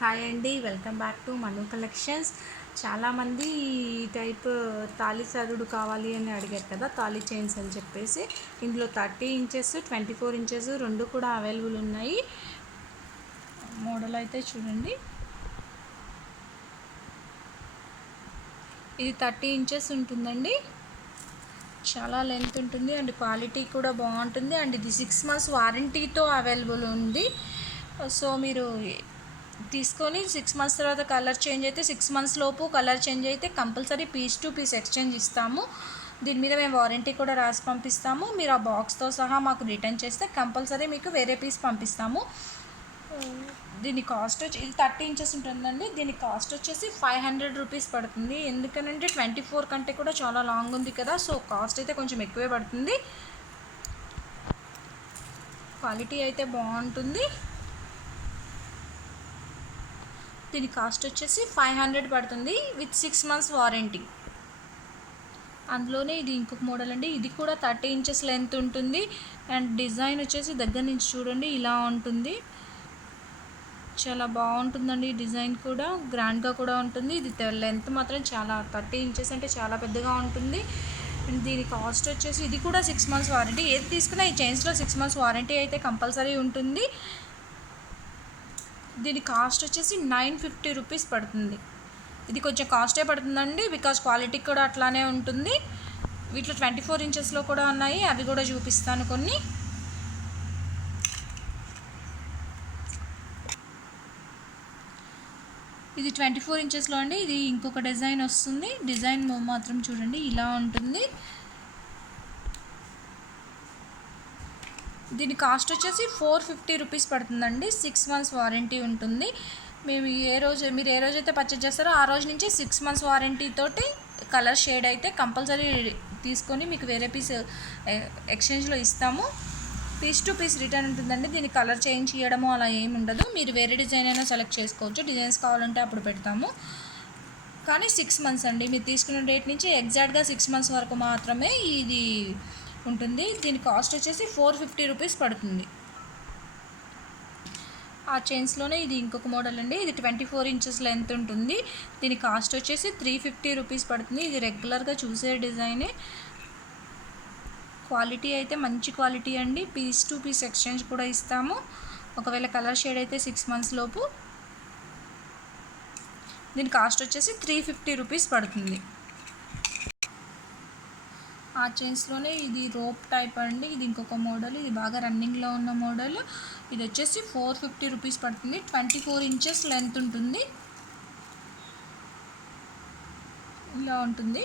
Hi అండి, welcome back to Manu collections. చాలామంది ఈ టైప్ తాళి సరుడు కావాలి అని అడిగారు కదా, తాళి చైన్స్ అని చెప్పేసి. ఇందులో 30 ఇంచెస్ 24 ఇంచెస్ రెండు కూడా అవైలబుల్ ఉన్నాయి. మోడల్ అయితే చూడండి, ఇది 30 ఇంచెస్ ఉంటుందండి. చాలా లెంత్ ఉంటుంది అండ్ క్వాలిటీ కూడా బాగుంటుంది అండ్ ఇది 6 months వారంటీతో అవైలబుల్ ఉంది. సో మీరు తీసుకొని 6 months తర్వాత కలర్ చేంజ్ అయితే 6 months లోపు కలర్ చేంజ్ అయితే compulsory piece to piece exchange ఇస్తాము. దీని మీద మేము వారంటీ కూడా రాసి పంపిస్తాము. మీరు ఆ బాక్స్తో సహా మాకు రిటర్న్ చేస్తే కంపల్సరీ మీకు వేరే పీస్ పంపిస్తాము. దీని కాస్ట్ వచ్చి ఇది 30 ఇంచెస్ ఉంటుందండి. దీని కాస్ట్ వచ్చేసి 500 రూపీస్ పడుతుంది. ఎందుకనంటే 24 కంటే కూడా చాలా లాంగ్ ఉంది కదా, సో కాస్ట్ అయితే కొంచెం ఎక్కువే పడుతుంది. క్వాలిటీ అయితే బాగుంటుంది. దీని కాస్ట్ వచ్చేసి 500 పడుతుంది విత్ 6 months వారంటీ. అందులోనే ఇది ఇంకొక మోడల్ అండి. ఇది కూడా 30 ఇంచెస్ లెంత్ ఉంటుంది అండ్ డిజైన్ వచ్చేసి దగ్గర నుంచి చూడండి ఇలా ఉంటుంది. చాలా బాగుంటుందండి. డిజైన్ కూడా గ్రాండ్గా కూడా ఉంటుంది. ఇది లెంత్ మాత్రం చాలా 30 ఇంచెస్ అంటే చాలా పెద్దగా ఉంటుంది. అండ్ దీని కాస్ట్ వచ్చేసి ఇది కూడా 6 months వారంటీ. ఏది తీసుకున్నా ఈ చైన్స్లో 6 months వారంటీ అయితే కంపల్సరీ ఉంటుంది. దీని కాస్ట్ వచ్చేసి 950 రూపీస్ పడుతుంది. ఇది కొంచెం కాస్టే పడుతుందండి, బికాజ్ క్వాలిటీ కూడా అట్లానే ఉంటుంది. వీటిలో 24 ఇంచెస్లో కూడా ఉన్నాయి, అవి కూడా చూపిస్తాను కొన్ని. ఇది 24 ఇంచెస్లో అండి. ఇది ఇంకొక డిజైన్ వస్తుంది. డిజైన్ మాత్రం చూడండి ఇలా ఉంటుంది. దీని కాస్ట్ వచ్చేసి 450 రూపీస్ పడుతుందండి. 6 months వారంటీ ఉంటుంది. మీరు ఏ రోజైతే పర్చేజ్ చేస్తారో ఆ రోజు నుంచి 6 months వారంటీ తోటి కలర్ షేడ్ అయితే కంపల్సరీ తీసుకొని మీకు వేరే పీస్ ఎక్స్చేంజ్లో ఇస్తాము. పీస్ టు పీస్ రిటర్న్ ఉంటుందండి. దీనికి కలర్ చేంజ్ చేయడము అలా ఏమి ఉండదు. మీరు వేరే డిజైన్ అయినా సెలెక్ట్ చేసుకోవచ్చు. డిజైన్స్ కావాలంటే అప్పుడు పెడతాము. కానీ 6 months అండి. మీరు తీసుకున్న డేట్ నుంచి ఎగ్జాక్ట్గా 6 months వరకు మాత్రమే ఇది ఉంటుంది. దీని కాస్ట్ వచ్చేసి 450 రూపీస్ పడుతుంది. ఆ చైన్స్లోనే ఇది ఇంకొక మోడల్ అండి. ఇది 24 ఇంచెస్ లెంత్ ఉంటుంది. దీని కాస్ట్ వచ్చేసి 350 రూపీస్ పడుతుంది. ఇది రెగ్యులర్గా చూసే డిజైనే. క్వాలిటీ అయితే మంచి క్వాలిటీ అండి. పీస్ టు పీస్ ఎక్స్చేంజ్ కూడా ఇస్తాము ఒకవేళ కలర్ షేడ్ అయితే 6 months లోపు. దీని కాస్ట్ వచ్చేసి 350 రూపీస్ పడుతుంది. ఆ చైన్స్లోనే ఇది రోప్ టైప్ అండి. ఇది ఇంకొక మోడల్. ఇది బాగా రన్నింగ్లో ఉన్న మోడల్. ఇది వచ్చేసి 450 రూపీస్ పడుతుంది. 24 ఇంచెస్ లెంత్ ఉంటుంది. ఇలా ఉంటుంది.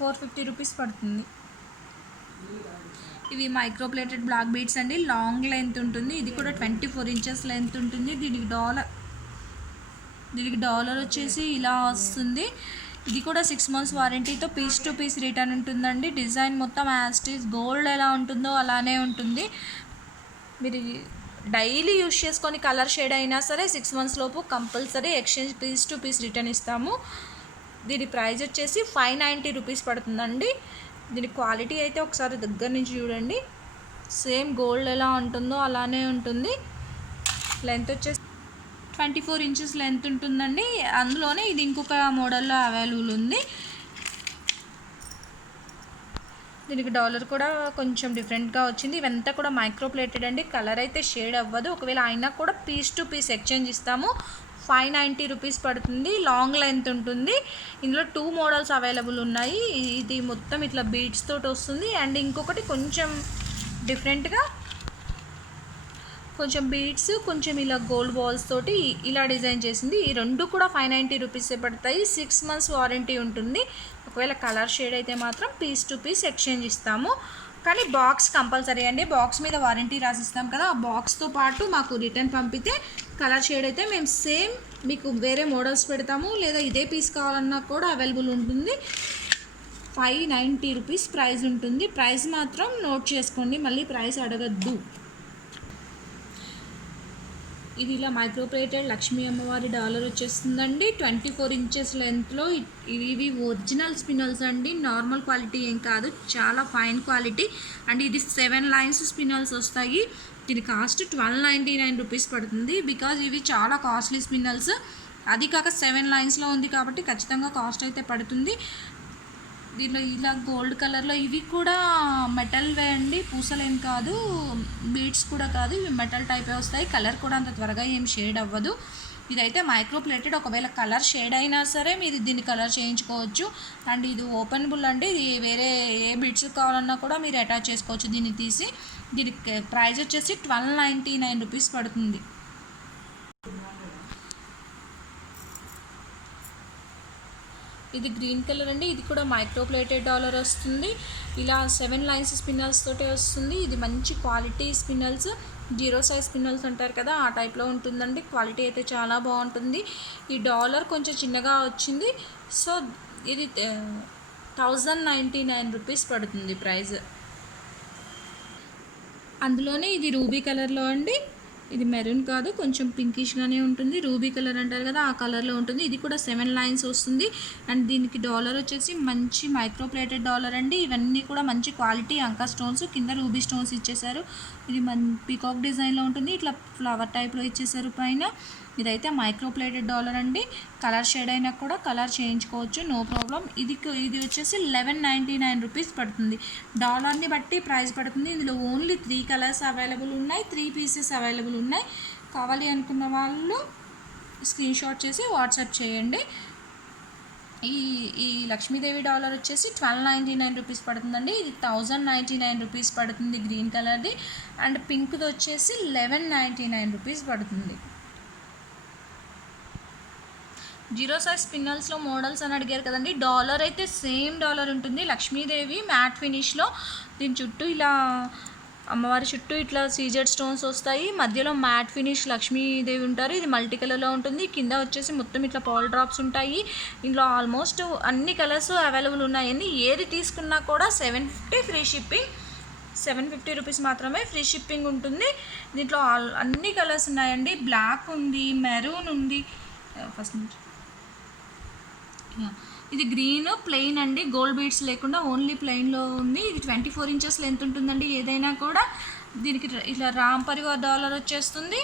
450 రూపీస్ పడుతుంది. ఇవి మైక్రోప్లేటెడ్ బ్లాక్ బీడ్స్ అండి. లాంగ్ లెంత్ ఉంటుంది. ఇది కూడా 24 ఇంచెస్ లెంత్ ఉంటుంది. దీనికి డాలర్ వచ్చేసి ఇలా వస్తుంది. ఇది కూడా 6 months వారంటీతో పీస్ టు పీస్ రిటర్న్ ఉంటుందండి. డిజైన్ మొత్తం యాస్టీస్ గోల్డ్ ఎలా ఉంటుందో అలానే ఉంటుంది. మీరు డైలీ యూజ్ చేసుకొని కలర్ షేడ్ అయినా సరే 6 months లోపు compulsory exchange piece to piece return ఇస్తాము. దీని ప్రైస్ వచ్చేసి 590 రూపీస్ పడుతుందండి. దీని క్వాలిటీ అయితే ఒకసారి దగ్గర నుంచి చూడండి. సేమ్ గోల్డ్ ఎలా ఉంటుందో అలానే ఉంటుంది. లెంత్ వచ్చేసి 24 ఇంచెస్ లెంత్ ఉంటుందండి. అందులోనే ఇది ఇంకొక మోడల్లో అవైలబుల్ ఉంది. దీనికి డాలర్ కూడా కొంచెం డిఫరెంట్గా వచ్చింది. ఇవంతా కూడా మైక్రోప్లేటెడ్ అండి. కలర్ అయితే షేడ్ అవ్వదు. ఒకవేళ అయినా కూడా పీస్ టు పీస్ ఎక్స్చేంజ్ ఇస్తాము. 590 రూపీస్ పడుతుంది. లాంగ్ లెంత్ ఉంటుంది. ఇందులో 2 మోడల్స్ అవైలబుల్ ఉన్నాయి. ఇది మొత్తం ఇట్లా బీడ్స్ తోటి వస్తుంది అండ్ ఇంకొకటి కొంచెం డిఫరెంట్గా కొంచెం బీడ్స్ కొంచెం ఇలా గోల్డ్ బాల్స్ తోటి ఇలా డిజైన్ చేసింది. ఈ రెండు కూడా 590 రూపీసే పడతాయి. 6 months వారంటీ ఉంటుంది. ఒకవేళ కలర్ షేడ్ అయితే మాత్రం పీస్ టు పీస్ ఎక్స్చేంజ్ ఇస్తాము. కానీ బాక్స్ కంపల్సరీ అండి. బాక్స్ మీద వారంటీ రాసిస్తాం కదా, ఆ బాక్స్తో పాటు మాకు రిటర్న్ పంపితే కలర్ షేడ్ అయితే మేము సేమ్ మీకు వేరే మోడల్స్ పెడతాము. లేదా ఇదే పీస్ కావాలన్నా కూడా అవైలబుల్ ఉంటుంది. 590 రూపీస్ ప్రైస్ ఉంటుంది. ప్రైస్ మాత్రం నోట్ చేసుకోండి, మళ్ళీ ప్రైస్ అడగద్దు. ఇది ఇలా మైక్రోప్లేటెడ్ లక్ష్మీ అమ్మవారి డాలర్ వచ్చేస్తుందండి. 24 ఇంచెస్ లెంత్లో. ఇవి ఒరిజినల్ స్పినల్స్ అండి, నార్మల్ క్వాలిటీ ఏం కాదు, చాలా ఫైన్ క్వాలిటీ. అండ్ ఇది 7 లైన్స్ స్పినల్స్ వస్తాయి. దీని కాస్ట్ 1299 రూపీస్ పడుతుంది. బికాజ్ ఇవి చాలా కాస్ట్లీ స్పినల్స్, అది కాక 7 లైన్స్లో ఉంది కాబట్టి ఖచ్చితంగా కాస్ట్ అయితే పడుతుంది. దీనిలో ఇలా గోల్డ్ కలర్లో, ఇవి కూడా మెటల్ వేయండి, పూసలేం కాదు, బీడ్స్ కూడా కాదు, ఇవి మెటల్ టైపే వస్తాయి. కలర్ కూడా అంత త్వరగా ఏం షేడ్ అవ్వదు. ఇదైతే మైక్రో ప్లేటెడ్, ఒకవేళ కలర్ షేడ్ అయినా సరే మీరు దీన్ని కలర్ చేయించుకోవచ్చు. అండ్ ఇది ఓపెనబుల్ అండి, ఇది వేరే ఏ బీడ్స్ కావాలన్నా కూడా మీరు అటాచ్ చేసుకోవచ్చు దీన్ని తీసి. దీనికి ప్రైస్ వచ్చేసి 1299 రూపీస్ పడుతుంది. ఇది గ్రీన్ కలర్ అండి, ఇది కూడా మైక్రో ప్లేటెడ్ డాలర్ వస్తుంది. ఇలా 7 లైన్స్ స్పిన్నల్స్ తోటే వస్తుంది. ఇది మంచి క్వాలిటీ స్పిన్నల్స్, 0 సైజ్ స్పిన్నల్స్ అంటారు కదా, ఆ టైప్లో ఉంటుందండి. క్వాలిటీ అయితే చాలా బాగుంటుంది. ఈ డాలర్ కొంచెం చిన్నగా వచ్చింది, సో ఇది 1099 రూపీస్ పడుతుంది ప్రైస్. అందులోనే ఇది రూబీ కలర్లో అండి, ఇది మెరూన్ కాదు, కొంచెం పింకిష్గానే ఉంటుంది. రూబీ కలర్ అంటారు కదా, ఆ కలర్లో ఉంటుంది. ఇది కూడా 7 లైన్స్ వస్తుంది. అండ్ దీనికి డాలర్ వచ్చేసి మంచి మైక్రో ప్లేటెడ్ డాలర్ అండి. ఇవన్నీ కూడా మంచి క్వాలిటీ అంకా స్టోన్స్, కింద రూబీ స్టోన్స్ ఇచ్చేసారు. ఇది పీకాక్ డిజైన్లో ఉంటుంది, ఇట్లా ఫ్లవర్ టైప్లో ఇచ్చేసారు పైన. ఇదైతే మైక్రో ప్లేటెడ్ డాలర్ అండి. కలర్ షేడ్ అయినా కూడా కలర్ చేయించుకోవచ్చు, నో ప్రాబ్లం. ఇది వచ్చేసి 1199 రూపీస్ పడుతుంది. డాలర్ని బట్టి ప్రైస్ పడుతుంది. ఇందులో ఓన్లీ 3 కలర్స్ అవైలబుల్ ఉన్నాయి, 3 పీసెస్ అవైలబుల్ ఉన్నాయి. కావాలి అనుకున్న వాళ్ళు స్క్రీన్ షాట్ చేసి వాట్సాప్ చేయండి. ఈ లక్ష్మీదేవి డాలర్ వచ్చేసి 1299 రూపీస్ పడుతుందండి. ఇది 1099 రూపీస్ పడుతుంది గ్రీన్ కలర్ది. అండ్ పింక్ది వచ్చేసి 1199 రూపీస్ పడుతుంది. 0 సైజ్ స్పిన్నల్స్లో మోడల్స్ అని అడిగారు కదండి. డాలర్ అయితే సేమ్ డాలర్ ఉంటుంది, లక్ష్మీదేవి మ్యాట్ ఫినిష్లో. దీని చుట్టూ ఇలా అమ్మవారి చుట్టూ ఇట్లా సీజెడ్ స్టోన్స్ వస్తాయి, మధ్యలో మ్యాట్ ఫినిష్ లక్ష్మీదేవి ఉంటారు. ఇది మల్టీ కలర్లో ఉంటుంది. కింద వచ్చేసి మొత్తం ఇట్లా పాల్ డ్రాప్స్ ఉంటాయి. ఇందులో ఆల్మోస్ట్ అన్ని కలర్స్ అవైలబుల్ ఉన్నాయండి. ఏది తీసుకున్నా కూడా 750 ఫ్రీ షిప్పింగ్, 750 రూపీస్ మాత్రమే ఫ్రీ షిప్పింగ్ ఉంటుంది. దీంట్లో అన్ని కలర్స్ ఉన్నాయండి. బ్లాక్ ఉంది, మెరూన్ ఉంది, ఫస్ట్ నుంచి ఇది గ్రీన్ ప్లెయిన్ అండి, గోల్డ్ బీడ్స్ లేకుండా ఓన్లీ ప్లెయిన్లో ఉంది. ఇది 24 ఇంచెస్ లెంత్ ఉంటుందండి ఏదైనా కూడా. దీనికి ఇట్లా రామ్ పరివార్ డాలర్ వచ్చేస్తుంది,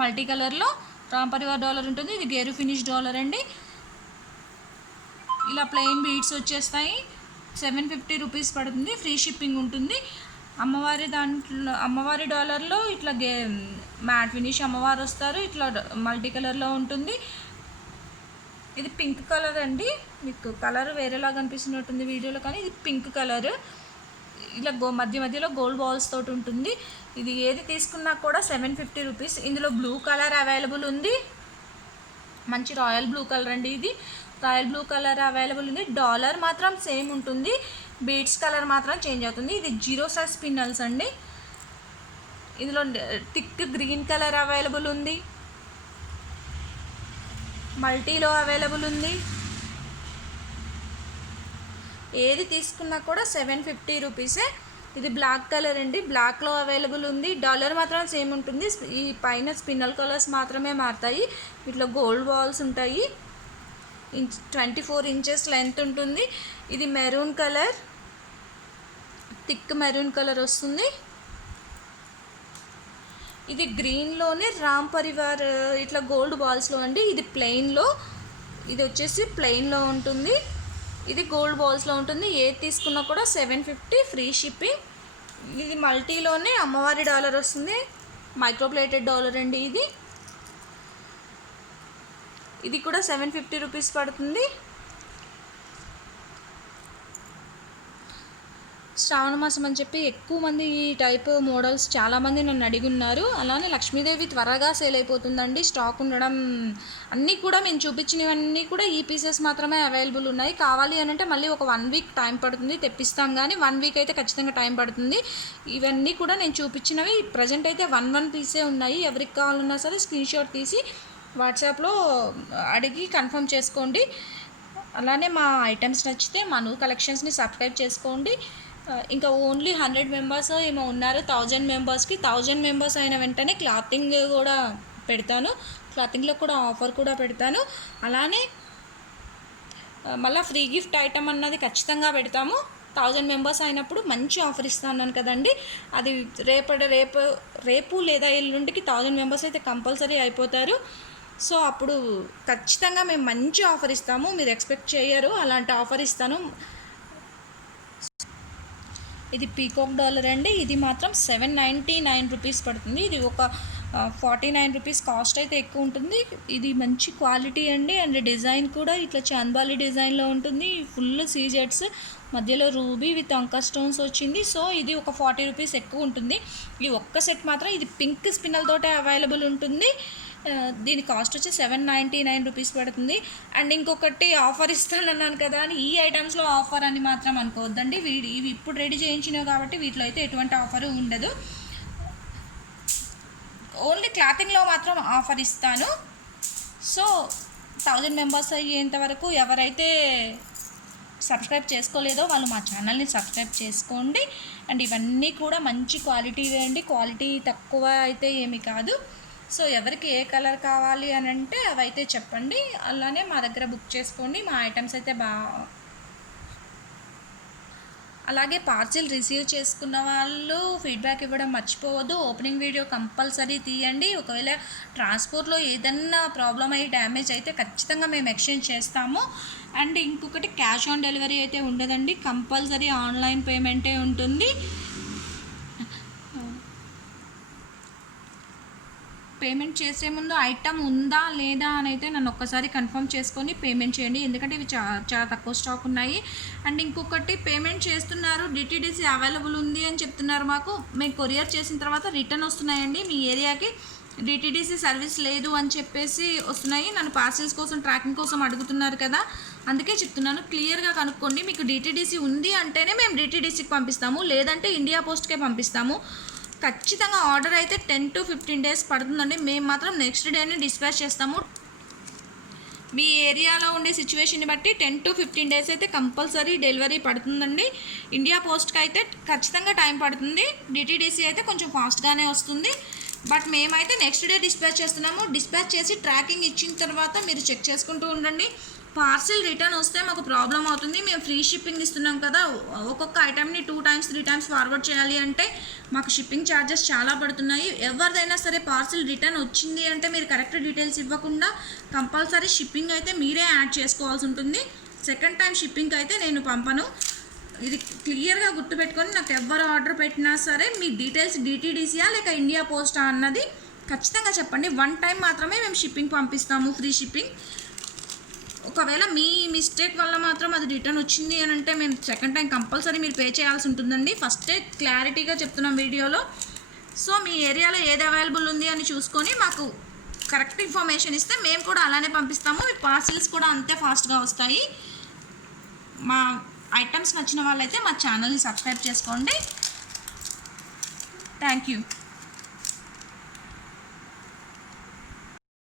మల్టీ కలర్లో రామ్ పరివార్ డాలర్ ఉంటుంది. ఇది గేరు ఫినిష్ డాలర్ అండి. ఇలా ప్లెయిన్ బీడ్స్ వచ్చేస్తాయి. 750 రూపీస్ పడుతుంది, ఫ్రీ షిప్పింగ్ ఉంటుంది. అమ్మవారి డాలర్లో ఇట్లా మ్యాట్ ఫినిష్ అమ్మవారు వస్తారు, ఇట్లా మల్టీ కలర్లో ఉంటుంది. ఇది పింక్ కలర్ అండి, మీకు కలర్ వేరేలాగా అనిపిస్తున్నట్టుంది వీడియోలో, కానీ ఇది పింక్ కలర్. ఇలా మధ్యలో గోల్డ్ బాల్స్ తోటి ఉంటుంది. ఇది ఏది తీసుకున్నా కూడా 750 రూపీస్. ఇందులో బ్లూ కలర్ అవైలబుల్ ఉంది, మంచి రాయల్ బ్లూ కలర్ అండి. ఇది రాయల్ బ్లూ కలర్ అవైలబుల్ ఉంది. డాలర్ మాత్రం సేమ్ ఉంటుంది, బీడ్స్ కలర్ మాత్రం చేంజ్ అవుతుంది. ఇది 0 సైజ్ స్పిన్నల్స్ అండి. ఇందులో థిక్ గ్రీన్ కలర్ అవైలబుల్ ఉంది, మల్టీలో అవైలబుల్ ఉంది. ఏది తీసుకున్నా కూడా 750 రూపీసే. ఇది బ్లాక్ కలర్ అండి, బ్లాక్లో అవైలబుల్ ఉంది. డాలర్ మాత్రం సేమ్ ఉంటుంది, ఈ పైన స్పిన్నల్ కలర్స్ మాత్రమే మారుతాయి. వీటిలో గోల్డ్ బాల్స్ ఉంటాయి. 24 ఇంచెస్ లెంత్ ఉంటుంది. ఇది maroon colour, thick maroon colour వస్తుంది. ఇది గ్రీన్లోనే రామ్ పరివార్ ఇట్లా గోల్డ్ బాల్స్లో అండి. ఇది ప్లెయిన్లో, ఇది వచ్చేసి ప్లెయిన్లో ఉంటుంది, ఇది గోల్డ్ బాల్స్లో ఉంటుంది. ఏది తీసుకున్నా కూడా 750 ఫ్రీ షిప్పింగ్. ఇది మల్టీలోనే అమ్మవారి డాలర్ వస్తుంది, మైక్రో ప్లేటెడ్ డాలర్ అండి. ఇది కూడా 750 రూపీస్ పడుతుంది. శ్రావణ మాసం అని చెప్పి ఎక్కువ మంది ఈ టైప్ మోడల్స్ చాలామంది నన్ను అడిగి ఉన్నారు. అలానే లక్ష్మీదేవి త్వరగా సేల్ అయిపోతుందండి, స్టాక్ ఉండడం. అన్నీ కూడా మేము చూపించినవన్నీ కూడా ఈ పీసెస్ మాత్రమే అవైలబుల్ ఉన్నాయి. కావాలి అని అంటే మళ్ళీ ఒక 1 వీక్ టైం పడుతుంది, తెప్పిస్తాం. కానీ 1 వీక్ అయితే ఖచ్చితంగా టైం పడుతుంది. ఇవన్నీ కూడా నేను చూపించినవి ప్రజెంట్ అయితే 1 పీసే ఉన్నాయి. ఎవరికి కావాలన్నా సరే స్క్రీన్ షాట్ తీసి వాట్సాప్లో అడిగి కన్ఫర్మ్ చేసుకోండి. అలానే మా ఐటమ్స్ నచ్చితే మా న్యూ కలెక్షన్స్ని సబ్స్క్రైబ్ చేసుకోండి. ఇంకా ఓన్లీ 100 మెంబర్స్ ఏమో ఉన్నారు 1000 మెంబర్స్కి. 1000 మెంబర్స్ అయిన వెంటనే క్లాతింగ్ కూడా పెడతాను, క్లాతింగ్లో కూడా ఆఫర్ కూడా పెడతాను. అలానే మళ్ళీ ఫ్రీ గిఫ్ట్ ఐటమ్ అన్నది ఖచ్చితంగా పెడతాము. 1000 మెంబర్స్ అయినప్పుడు మంచి ఆఫర్ ఇస్తాను కదండి. అది రేపు లేదా ఎల్లుండికి 1000 మెంబర్స్ అయితే కంపల్సరీ అయిపోతారు. సో అప్పుడు ఖచ్చితంగా మేము మంచి ఆఫర్ ఇస్తాము, మీరు ఎక్స్పెక్ట్ చేయరు అలాంటి ఆఫర్ ఇస్తాను. ఇది పీకాక్ డాలర్ అండి. ఇది మాత్రం 799 రూపీస్ పడుతుంది. ఇది ఒక 49 రూపీస్ కాస్ట్ అయితే ఎక్కువ ఉంటుంది. ఇది మంచి క్వాలిటీ అండి. అండ్ డిజైన్ కూడా ఇట్లా చాంబాలి డిజైన్లో ఉంటుంది. ఫుల్ సీజెట్స్, మధ్యలో రూబీ విత్ అంకా స్టోన్స్ వచ్చింది. సో ఇది ఒక 40 రూపీస్ ఎక్కువ ఉంటుంది. ఈ ఒక్క సెట్ మాత్రం ఇది పింక్ స్పిన్నల్ తోటే అవైలబుల్ ఉంటుంది. దీని కాస్ట్ వచ్చి 799 రూపీస్ పడుతుంది. అండ్ ఇంకొకటి ఆఫర్ ఇస్తానన్నాను కదా అని ఈ ఐటమ్స్లో ఆఫర్ అని మాత్రం అనుకోవద్దండి. ఇవి ఇప్పుడు రెడీ చేయించినవి కాబట్టి వీటిలో అయితే ఎటువంటి ఆఫరు ఉండదు. ఓన్లీ క్లాతింగ్లో మాత్రం ఆఫర్ ఇస్తాను. సో 1000 మెంబర్స్ అయ్యేంత వరకు ఎవరైతే సబ్స్క్రైబ్ చేసుకోలేదో వాళ్ళు మా ఛానల్ని సబ్స్క్రైబ్ చేసుకోండి. అండ్ ఇవన్నీ కూడా మంచి క్వాలిటీ అండి, క్వాలిటీ తక్కువ అయితే ఏమి కాదు. సో ఎవరికి ఏ కలర్ కావాలి అని అంటే అవైతే చెప్పండి, అలానే మా దగ్గర బుక్ చేసుకోండి. మా ఐటమ్స్ అయితే అలాగే పార్సిల్ రిసీవ్ చేసుకున్న వాళ్ళు ఫీడ్బ్యాక్ ఇవ్వడం మర్చిపోవద్దు. ఓపెనింగ్ వీడియో కంపల్సరీ తీయండి. ఒకవేళ ట్రాన్స్పోర్ట్లో ఏదన్నా ప్రాబ్లం అయ్యి డ్యామేజ్ అయితే ఖచ్చితంగా మేము ఎక్స్చేంజ్ చేస్తాము. అండ్ ఇంకొకటి క్యాష్ ఆన్ డెలివరీ అయితే ఉండదండి, కంపల్సరీ ఆన్లైన్ పేమెంటే ఉంటుంది. పేమెంట్ చేసే ముందు ఐటమ్ ఉందా లేదా అని అయితే నన్ను ఒక్కసారి కన్ఫర్మ్ చేసుకొని పేమెంట్ చేయండి, ఎందుకంటే ఇవి చాలా తక్కువ స్టాక్ ఉన్నాయి. అండ్ ఇంకొకటి పేమెంట్ చేస్తున్నారు, డిటీడీసీ అవైలబుల్ ఉంది అని చెప్తున్నారు మాకు. మేము కొరియర్ చేసిన తర్వాత రిటర్న్ వస్తున్నాయండి మీ ఏరియాకి. డిటీడీసీ సర్వీస్ లేదు అని చెప్పేసి వస్తున్నాయి. నన్ను పార్సిల్స్ కోసం ట్రాకింగ్ కోసం అడుగుతున్నారు కదా, అందుకే చెప్తున్నాను. క్లియర్గా కనుక్కోండి. మీకు డిటీడీసీ ఉంది అంటేనే మేము డిటీడీసీకి పంపిస్తాము, లేదంటే ఇండియా పోస్ట్కే పంపిస్తాము. ఖచ్చితంగా ఆర్డర్ అయితే 10 to 15 డేస్ పడుతుందండి. మేము మాత్రం నెక్స్ట్ డేనే డిస్పాచ్ చేస్తాము. మీ ఏరియాలో ఉండే సిచ్యువేషన్ని బట్టి 10 to 15 డేస్ అయితే కంపల్సరీ డెలివరీ పడుతుందండి. ఇండియా పోస్ట్కి అయితే ఖచ్చితంగా టైం పడుతుంది. డిటీడీసీ అయితే కొంచెం ఫాస్ట్గానే వస్తుంది. బట్ మేమైతే నెక్స్ట్ డే డిస్పాచ్ చేస్తున్నాము. డిస్పాచ్ చేసి ట్రాకింగ్ ఇచ్చిన తర్వాత మీరు చెక్ చేసుకుంటూ ఉండండి. పార్సిల్ రిటర్న్ వస్తే మాకు ప్రాబ్లం అవుతుంది. మేము ఫ్రీ షిప్పింగ్ ఇస్తున్నాం కదా, ఒక్కొక్క ఐటమ్ని 2 times 3 times ఫార్వర్డ్ చేయాలి అంటే మాకు షిప్పింగ్ ఛార్జెస్ చాలా పడుతున్నాయి. ఎవరిదైనా సరే పార్సిల్ రిటర్న్ వచ్చింది అంటే మీరు కరెక్ట్ డీటెయిల్స్ ఇవ్వకుండా కంపల్సరీ షిప్పింగ్ అయితే మీరే యాడ్ చేసుకోవాల్సి ఉంటుంది. సెకండ్ టైం షిప్పింగ్ అయితే నేను పంపను. ఇది క్లియర్గా గుర్తుపెట్టుకొని నాకు ఎవరు ఆర్డర్ పెట్టినా సరే మీ డీటెయిల్స్ డిటీడీసీయా లేక ఇండియా పోస్టా అన్నది ఖచ్చితంగా చెప్పండి. 1 time మాత్రమే మేము షిప్పింగ్ పంపిస్తాము, ఫ్రీ షిప్పింగ్. ఒకవేళ మీ మిస్టేక్ వల్ల మాత్రం అది రిటర్న్ వచ్చింది అని అంటే మేము సెకండ్ టైం కంపల్సరీ మీరు పే చేయాల్సి ఉంటుందండి. ఫస్టే క్లారిటీగా చెప్తున్నాం వీడియోలో. సో మీ ఏరియాలో ఏది అవైలబుల్ ఉంది అని చూసుకొని మాకు కరెక్ట్ ఇన్ఫర్మేషన్ ఇస్తే మేము కూడా అలానే పంపిస్తాము. మీ పార్సిల్స్ కూడా అంతే ఫాస్ట్గా వస్తాయి. మా ఐటమ్స్ నచ్చిన వాళ్ళైతే మా ఛానల్ని సబ్స్క్రైబ్ చేసుకోండి. Thank you.